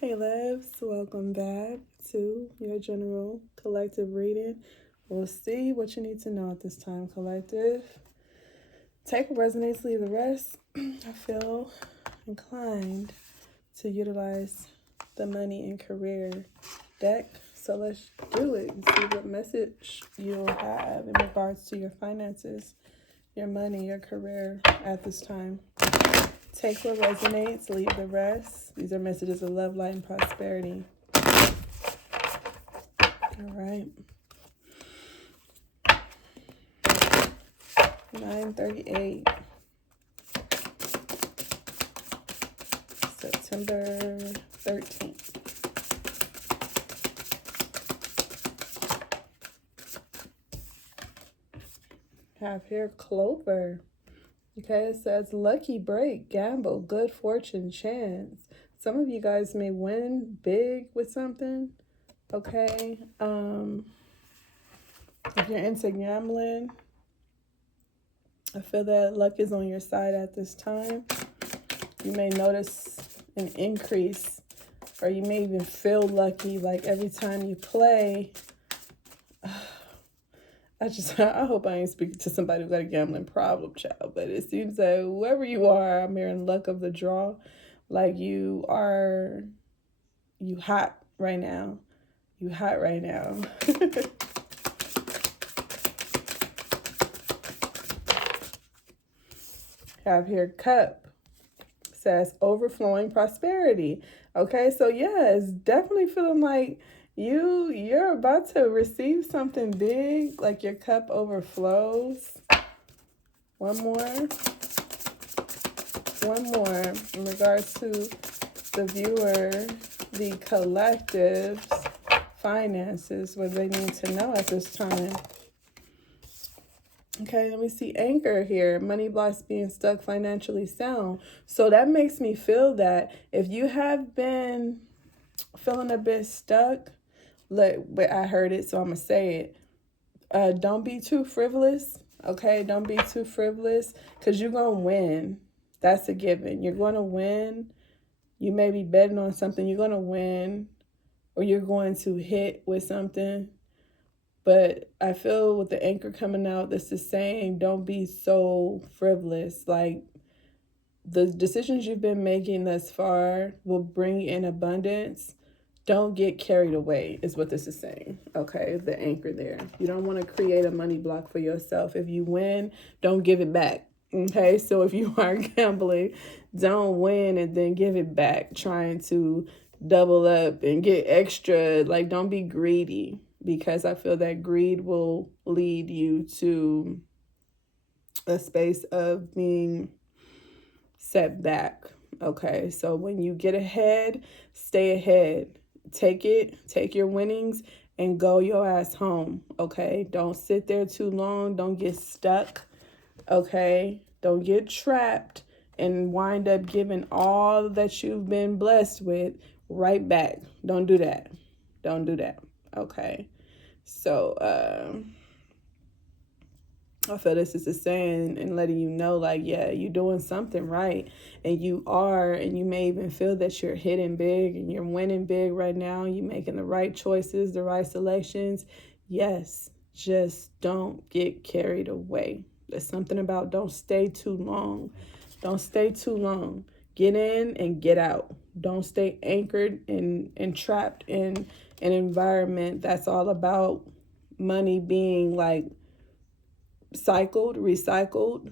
Hey loves, welcome back to your general collective reading. We'll see what you need to know at this time, collective. Take what resonates, leave the rest. I feel inclined to utilize the money and career deck. So let's do it and see what message you'll have in regards to your finances, your money, your career at this time. Take what resonates, leave the rest. These are messages of love, light, and prosperity. All right. 9:38. September 13th. Have here Clover. Okay, it says lucky break, gamble, good fortune, chance. Some of you guys may win big with something. Okay. If you're into gambling, I feel that luck is on your side at this time. You may notice an increase, or you may even feel lucky, like every time you play. I hope I ain't speaking to somebody who got a gambling problem, child, but it seems that whoever you are, I'm hearing luck of the draw. Like you hot right now. You hot right now. Have here cup. Says overflowing prosperity. Okay, so yeah, it's definitely feeling like you're about to receive something big, like your cup overflows. One more in regards to the viewer, the collective's finances, what they need to know at this time. Okay, let me see anchor here. Money blocks being stuck, financially sound. So that makes me feel that if you have been feeling a bit stuck, but I heard it, so I'm gonna say it. Don't be too frivolous. Okay, don't be too frivolous, because you're gonna win. That's a given. You're gonna win. You may be betting on something. You're gonna win, or you're going to hit with something. But I feel with the anchor coming out, this is saying don't be so frivolous. Like the decisions you've been making thus far will bring in abundance. Don't get carried away is what this is saying. Okay, the anchor there. You don't want to create a money block for yourself. If you win, don't give it back. Okay, so if you are gambling, don't win and then give it back, trying to double up and get extra. Like, don't be greedy, because I feel that greed will lead you to a space of being set back. Okay, so when you get ahead, stay ahead. Take your winnings and go your ass home. Okay, don't sit there too long. Don't get stuck. Okay, don't get trapped and wind up giving all that you've been blessed with right back. Don't do that. Don't do that. Okay, so I feel this is a saying and letting you know, like, yeah, you're doing something right, and you are, and you may even feel that you're hitting big and you're winning big right now. You're making the right choices, the right selections. Yes, just don't get carried away. There's something about don't stay too long. Don't stay too long. Get in and get out. Don't stay anchored and trapped in an environment that's all about money being like recycled.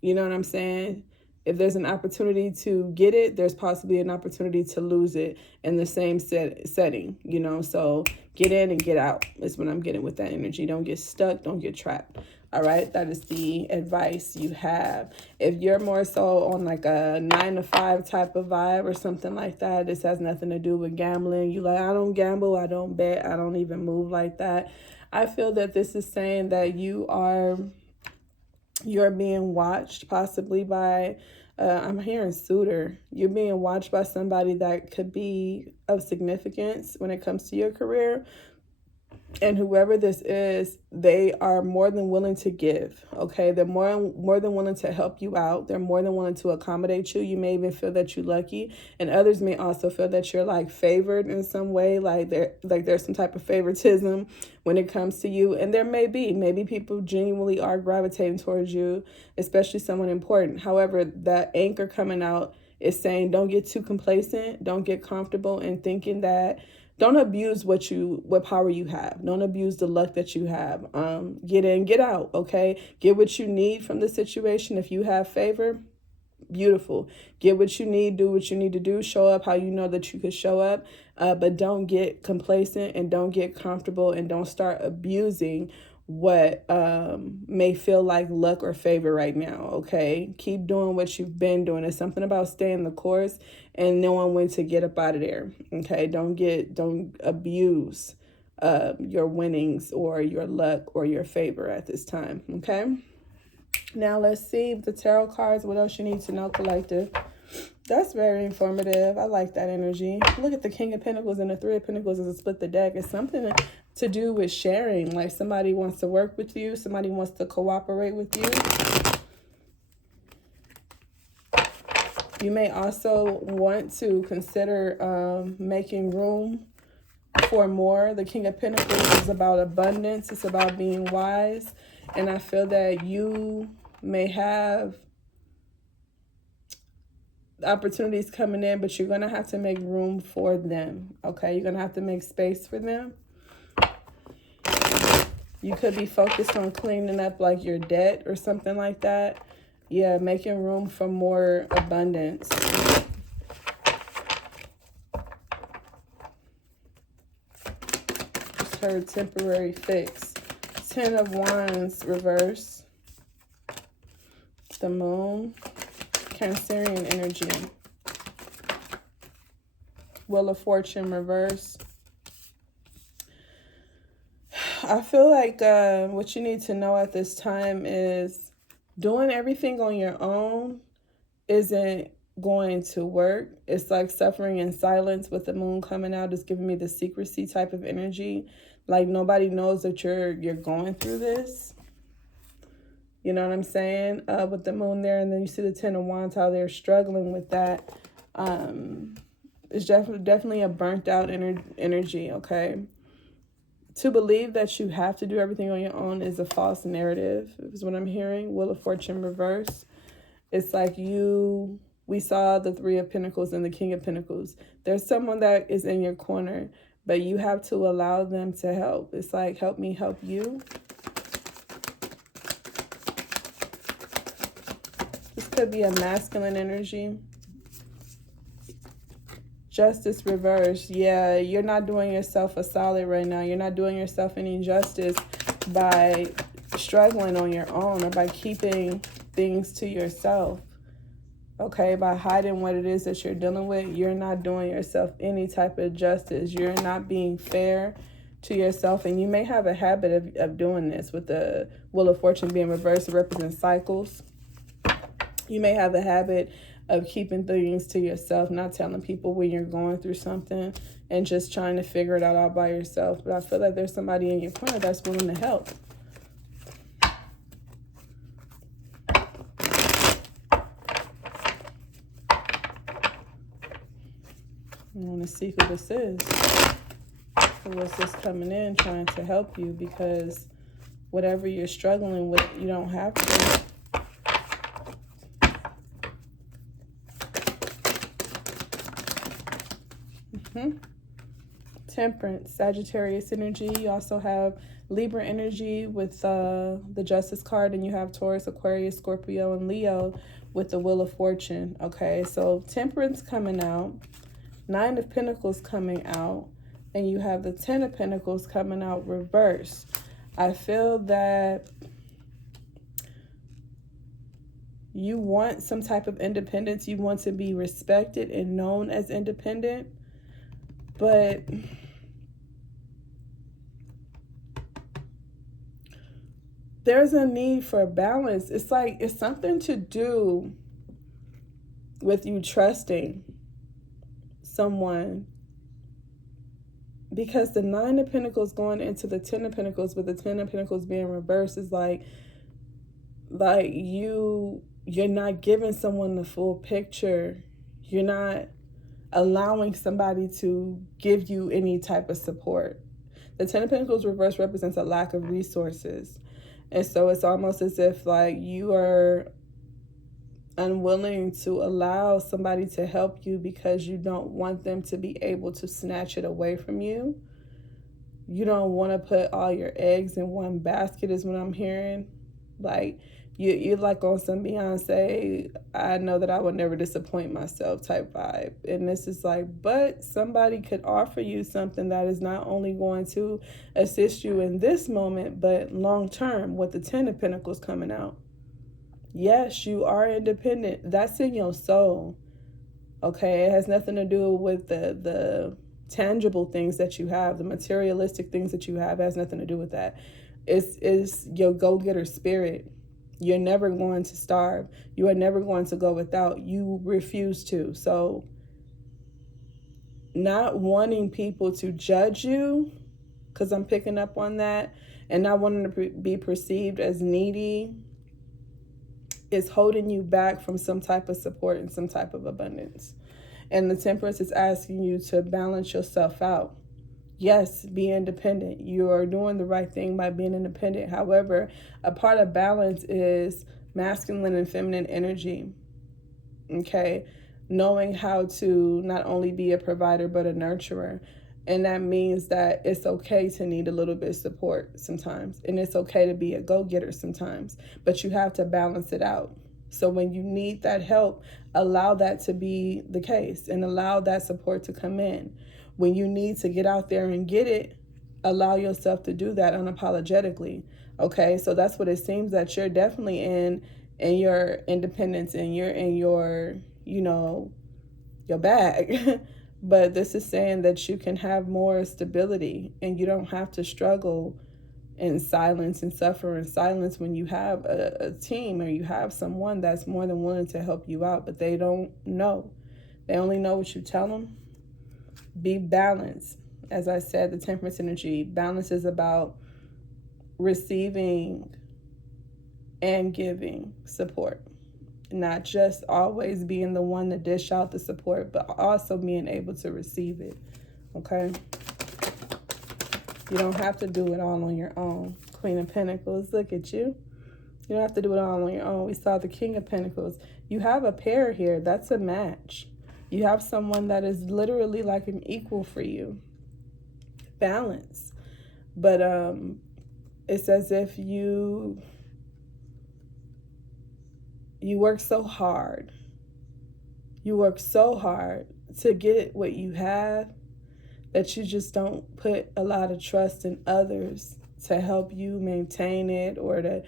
You know what I'm saying? If there's an opportunity to get it, there's possibly an opportunity to lose it in the same setting, you know? So get in and get out is what I'm getting with that energy. Don't get stuck. Don't get trapped. All right, that is the advice you have. If you're more so on like a 9 to 5 type of vibe or something like that, this has nothing to do with gambling. You like, I don't gamble, I don't bet, I don't even move like that. I feel that this is saying that you're being watched possibly by, I'm hearing suitor. You're being watched by somebody that could be of significance when it comes to your career. And whoever this is, they are more than willing to give. Okay, they're more than willing to help you out. They're more than willing to accommodate you. You may even feel that you're lucky, and others may also feel that you're like favored in some way, like there's some type of favoritism when it comes to you. And there maybe people genuinely are gravitating towards you, especially someone important. However, that anchor coming out is saying, don't get too complacent, don't get comfortable in thinking that, don't abuse what power you have. Don't abuse the luck that you have. Get in, get out, okay? Get what you need from the situation. If you have favor, beautiful. Get what you need, do what you need to do, show up how you know that you could show up. But don't get complacent and don't get comfortable and don't start abusing what may feel like luck or favor right now. Okay, keep doing what you've been doing. It's something about staying the course and knowing when to get up out of there. Okay, don't abuse your winnings or your luck or your favor at this time. Okay, now let's see the tarot cards. What else you need to know, collective? That's very informative. I like that energy. Look at the King of Pentacles and the Three of Pentacles as a split the deck. It's something to do with sharing. Like somebody wants to work with you. Somebody wants to cooperate with you. You may also want to consider making room for more. The King of Pentacles is about abundance. It's about being wise. And I feel that you may have opportunities coming in, but you're going to have to make room for them. Okay, you're going to have to make space for them. You could be focused on cleaning up like your debt or something like that. Yeah, making room for more abundance. Just heard temporary fix. 10 of Wands reverse. The Moon. Cancerian energy. Wheel of Fortune reverse. I feel like what you need to know at this time is doing everything on your own isn't going to work. It's like suffering in silence with the Moon coming out is giving me the secrecy type of energy. Like nobody knows that you're going through this. You know what I'm saying? With the Moon there, and then you see the 10 of Wands, how they're struggling with that. It's definitely a burnt out energy, okay? To believe that you have to do everything on your own is a false narrative, is what I'm hearing. Wheel of Fortune reverse. It's like we saw the Three of Pentacles and the King of Pentacles. There's someone that is in your corner, but you have to allow them to help. It's like, help me help you. This could be a masculine energy. Justice reverse. Yeah, you're not doing yourself a solid right now. You're not doing yourself any justice by struggling on your own or by keeping things to yourself. Okay, by hiding what it is that you're dealing with, you're not doing yourself any type of justice. You're not being fair to yourself. And you may have a habit of doing this with the Wheel of Fortune being reversed. It represents cycles. You may have a habit of keeping things to yourself, not telling people when you're going through something and just trying to figure it out all by yourself. But I feel like there's somebody in your corner that's willing to help. I want to see who this is. Who is this coming in trying to help you? Because whatever you're struggling with, you don't have to. Temperance, Sagittarius energy. You also have Libra energy with the Justice card, and you have Taurus, Aquarius, Scorpio, and Leo with the Wheel of Fortune. Okay, so Temperance coming out, 9 of Pentacles coming out, and you have the 10 of Pentacles coming out reversed. I feel that you want some type of independence. You want to be respected and known as independent, but there's a need for balance. It's like, it's something to do with you trusting someone because the Nine of Pentacles going into the Ten of Pentacles, with the Ten of Pentacles being reversed, is like you're not giving someone the full picture. You're not allowing somebody to give you any type of support. The Ten of Pentacles reverse represents a lack of resources. And so it's almost as if like you are unwilling to allow somebody to help you because you don't want them to be able to snatch it away from you. You don't want to put all your eggs in one basket is what I'm hearing. Like you're like on some Beyonce, I know that I would never disappoint myself type vibe. And this is like, but somebody could offer you something that is not only going to assist you in this moment, but long term with the Ten of Pentacles coming out. Yes, you are independent. That's in your soul. Okay, it has nothing to do with the tangible things that you have, the materialistic things that you have. It has nothing to do with that. It's your go-getter spirit. You're never going to starve. You are never going to go without. You refuse to. So not wanting people to judge you, because I'm picking up on that, and not wanting to be perceived as needy, is holding you back from some type of support and some type of abundance. And the Temperance is asking you to balance yourself out. Yes, be independent. You are doing the right thing by being independent. However, a part of balance is masculine and feminine energy. Okay? Knowing how to not only be a provider, but a nurturer. And that means that it's okay to need a little bit of support sometimes. And it's okay to be a go-getter sometimes. But you have to balance it out. So when you need that help, allow that to be the case and allow that support to come in. When you need to get out there and get it, allow yourself to do that unapologetically. Okay, so that's what it seems that you're definitely in your independence and you're in your, your bag. But this is saying that you can have more stability and you don't have to struggle in silence and suffer in silence when you have a team or you have someone that's more than willing to help you out, but they don't know. They only know what you tell them. Be balanced. As I said, the Temperance energy, balance is about receiving and giving support. Not just always being the one to dish out the support, but also being able to receive it. Okay? You don't have to do it all on your own. Queen of Pentacles, look at you. You don't have to do it all on your own. We saw the King of Pentacles. You have a pair here. That's a match. You have someone that is literally like an equal for you. Balance. But it's as if you work so hard. You work so hard to get what you have that you just don't put a lot of trust in others to help you maintain it or to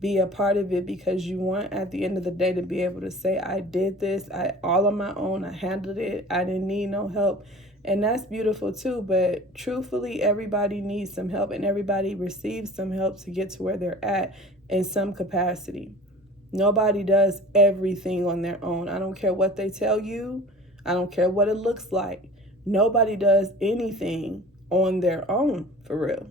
be a part of it, because you want at the end of the day to be able to say, I did this, all on my own, I handled it, I didn't need no help. And that's beautiful too, but truthfully, everybody needs some help and everybody receives some help to get to where they're at in some capacity. Nobody does everything on their own. I don't care what they tell you. I don't care what it looks like. Nobody does anything on their own, for real.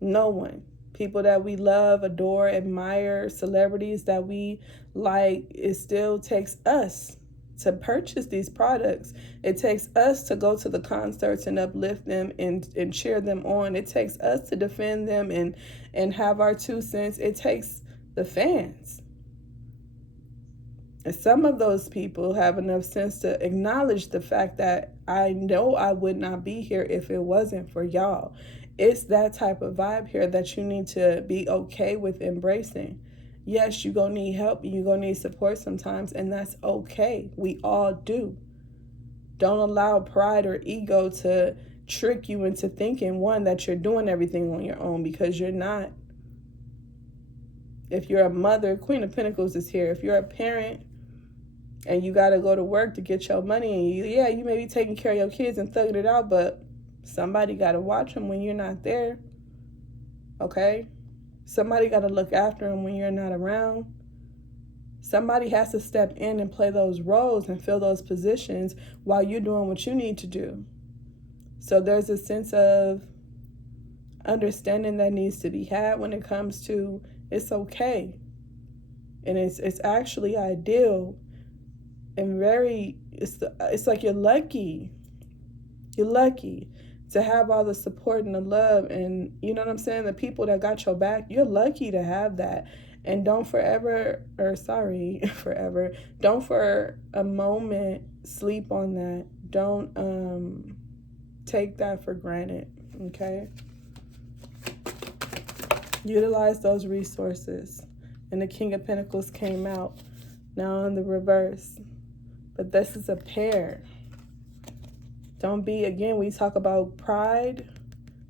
No one. People that we love, adore, admire, celebrities that we like, it still takes us to purchase these products. It takes us to go to the concerts and uplift them and cheer them on. It takes us to defend them and have our 2 cents. It takes the fans. And some of those people have enough sense to acknowledge the fact that I know I would not be here if it wasn't for y'all. It's that type of vibe here that you need to be okay with embracing. Yes, you're going to need help and you're going to need support sometimes, and that's okay. We all do. Don't allow pride or ego to trick you into thinking, one, that you're doing everything on your own, because you're not. If you're a mother, Queen of Pentacles is here. If you're a parent and you got to go to work to get your money, and you may be taking care of your kids and thugging it out, but somebody got to watch them when you're not there, okay? Somebody got to look after them when you're not around. Somebody has to step in and play those roles and fill those positions while you're doing what you need to do. So there's a sense of understanding that needs to be had when it comes to it's okay. And it's actually ideal and it's like you're lucky. You're lucky to have all the support and the love, and you know what I'm saying, the people that got your back. You're lucky to have that. And don't forever, don't for a moment sleep on that. Don't take that for granted. Okay, utilize those resources. And the King of Pentacles came out now in the reverse, but this is a pair. Don't be, again, we talk about pride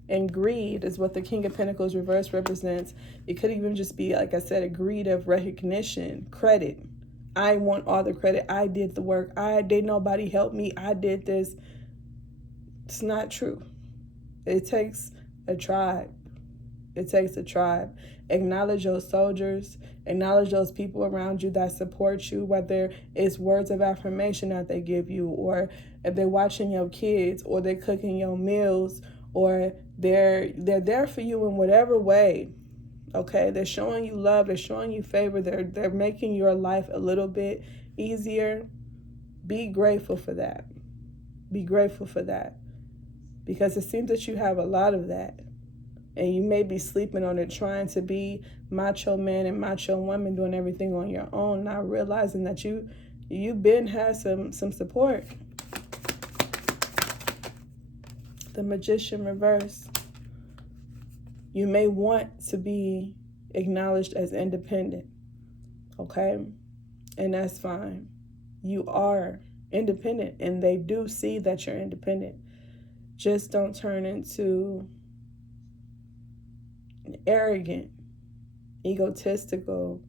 and greed is what the King of Pentacles reverse represents. It could even just be, like I said, a greed of recognition, credit. I want all the credit. I did the work. Did nobody help me. I did this. It's not true. It takes a tribe. It takes a tribe. Acknowledge those soldiers. Acknowledge those people around you that support you, whether it's words of affirmation that they give you, or if they're watching your kids, or they're cooking your meals, or they're there for you in whatever way. Okay, they're showing you love, they're showing you favor, they're making your life a little bit easier. Be grateful for that. Be grateful for that. Because it seems that you have a lot of that. And you may be sleeping on it, trying to be macho man and macho woman, doing everything on your own, not realizing that you've been had some support. The Magician reverse. You may want to be acknowledged as independent, okay? And that's fine. You are independent, and they do see that you're independent. Just don't turn into an arrogant, egotistical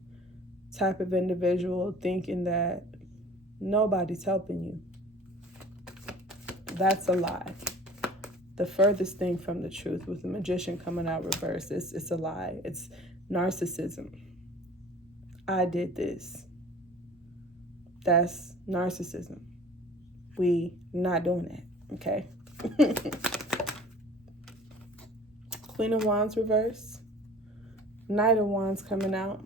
type of individual thinking that nobody's helping you. That's a lie. The furthest thing from the truth with the Magician coming out reverse. It's a lie. It's narcissism. I did this. That's narcissism. We not doing that, okay? Queen of Wands reverse. Knight of Wands coming out.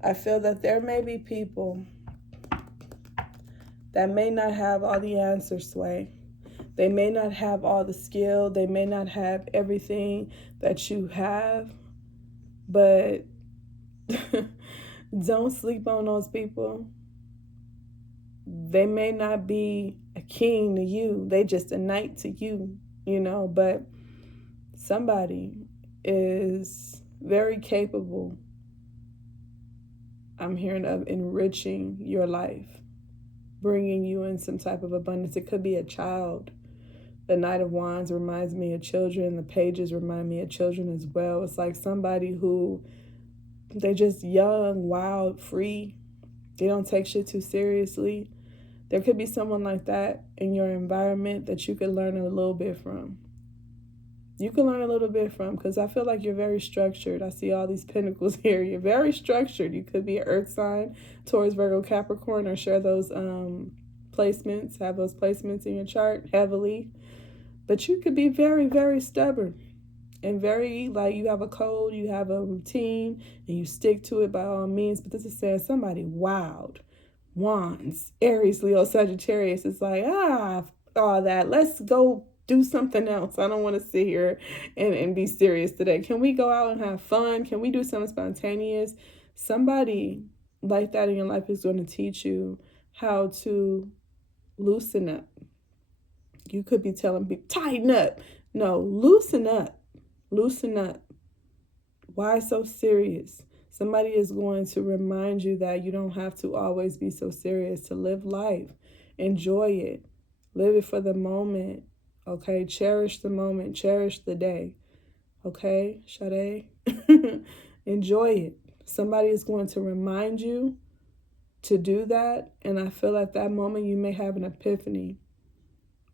I feel that there may be people that may not have all the answers, Sway. They may not have all the skill. They may not have everything that you have. But don't sleep on those people. They may not be a king to you. They just a knight to you, you know. But somebody is very capable, I'm hearing, of enriching your life, bringing you in some type of abundance. It could be a child. The Knight of Wands reminds me of children. The pages remind me of children as well. It's like somebody who, they're just young, wild, free. They don't take shit too seriously. There could be someone like that in your environment that you could learn a little bit from. You can learn a little bit from, because I feel like you're very structured. I see all these pentacles here. You're very structured. You could be an earth sign, Taurus, Virgo, Capricorn, or share those placements, have those placements in your chart heavily. But you could be very, very stubborn and very, like, you have a code, you have a routine, and you stick to it by all means. But this is saying somebody wild, Wands, Aries, Leo, Sagittarius. It's like, all that. Let's go do something else. I don't want to sit here and be serious today. Can we go out and have fun? Can we do something spontaneous? Somebody like that in your life is going to teach you how to loosen up. You could be telling me, tighten up. No, loosen up. Loosen up. Why so serious? Somebody is going to remind you that you don't have to always be so serious, to live life. Enjoy it. Live it for the moment. Okay? Cherish the moment. Cherish the day. Okay, Sade? Enjoy it. Somebody is going to remind you to do that. And I feel at that moment you may have an epiphany.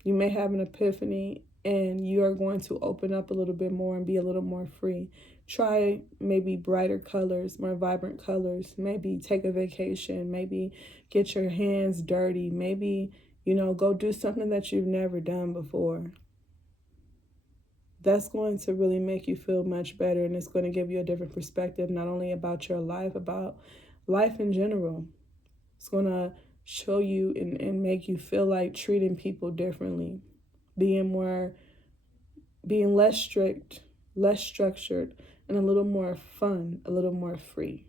You may have an epiphany, and you are going to open up a little bit more and be a little more free. Try maybe brighter colors, more vibrant colors. Maybe take a vacation. Maybe get your hands dirty. Maybe You know, go do something that you've never done before. That's going to really make you feel much better, and it's going to give you a different perspective, not only about your life, about life in general. It's going to show you and make you feel like treating people differently, being less strict, less structured, and a little more fun, a little more free.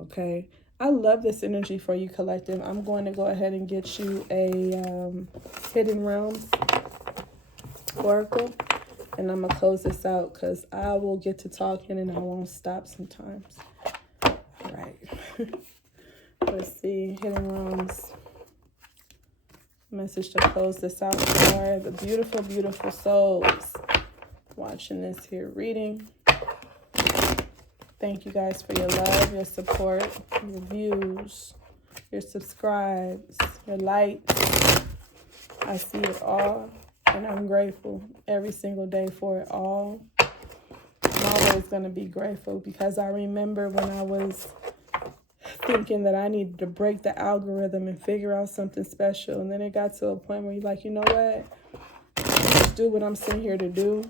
Okay? I love this energy for you, collective. I'm going to go ahead and get you a Hidden Realms Oracle. And I'm going to close this out because I will get to talking and I won't stop sometimes. All right. Let's see. Hidden Realms. Message to close this out for the beautiful, beautiful souls watching this here reading. Thank you guys for your love, your support, your views, your subscribes, your likes. I see it all. And I'm grateful every single day for it all. I'm always going to be grateful because I remember when I was thinking that I needed to break the algorithm and figure out something special. And then it got to a point where you're like, you know what? Just do what I'm sitting here to do.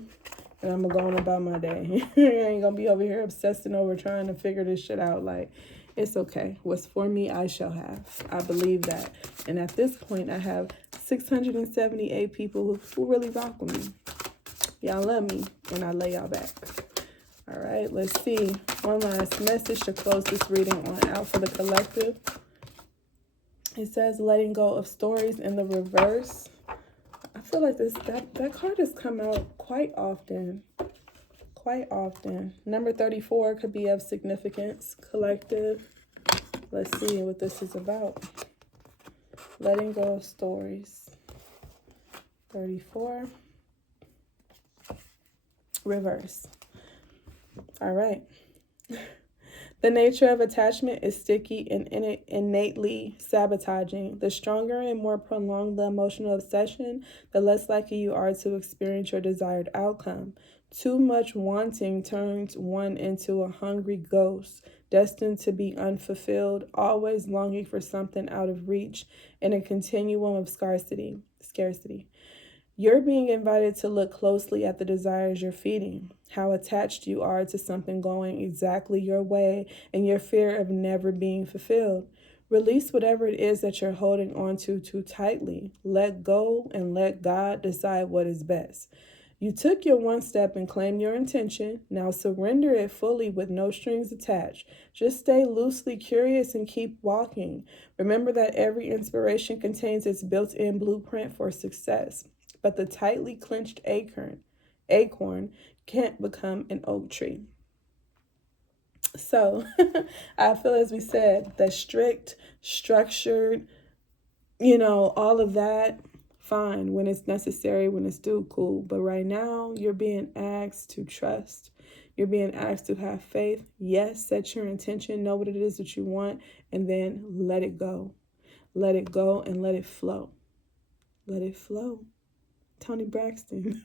And I'm going to go on about my day. I ain't going to be over here obsessing over trying to figure this shit out. Like, it's okay. What's for me, I shall have. I believe that. And at this point, I have 678 people who really rock with me. Y'all love me, and I lay y'all back. All right, let's see. One last message to close this reading on out for the collective. It says, letting go of stories in the reverse. I feel like that card has come out quite often. Quite often. Number 34 could be of significance. Collective. Let's see what this is about. Letting go of stories. 34. Reverse. All right. The nature of attachment is sticky and innately sabotaging. The stronger and more prolonged the emotional obsession, the less likely you are to experience your desired outcome. Too much wanting turns one into a hungry ghost, destined to be unfulfilled, always longing for something out of reach in a continuum of scarcity. You're being invited to look closely at the desires you're feeding, how attached you are to something going exactly your way, and your fear of never being fulfilled. Release whatever it is that you're holding on to too tightly. Let go and let God decide what is best. You took your one step and claimed your intention. Now surrender it fully with no strings attached. Just stay loosely curious and keep walking. Remember that every inspiration contains its built-in blueprint for success. But the tightly clenched acorn can't become an oak tree. So I feel, as we said, that strict, structured, all of that, fine. When it's necessary, when it's due, cool. But right now, you're being asked to trust. You're being asked to have faith. Yes, set your intention, know what it is that you want, and then let it go. Let it go and let it flow. Let it flow. Toni Braxton.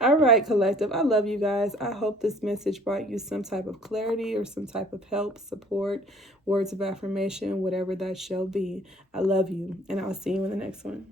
All right, collective. I love you guys. I hope this message brought you some type of clarity or some type of help, support, words of affirmation, whatever that shall be. I love you, and I'll see you in the next one.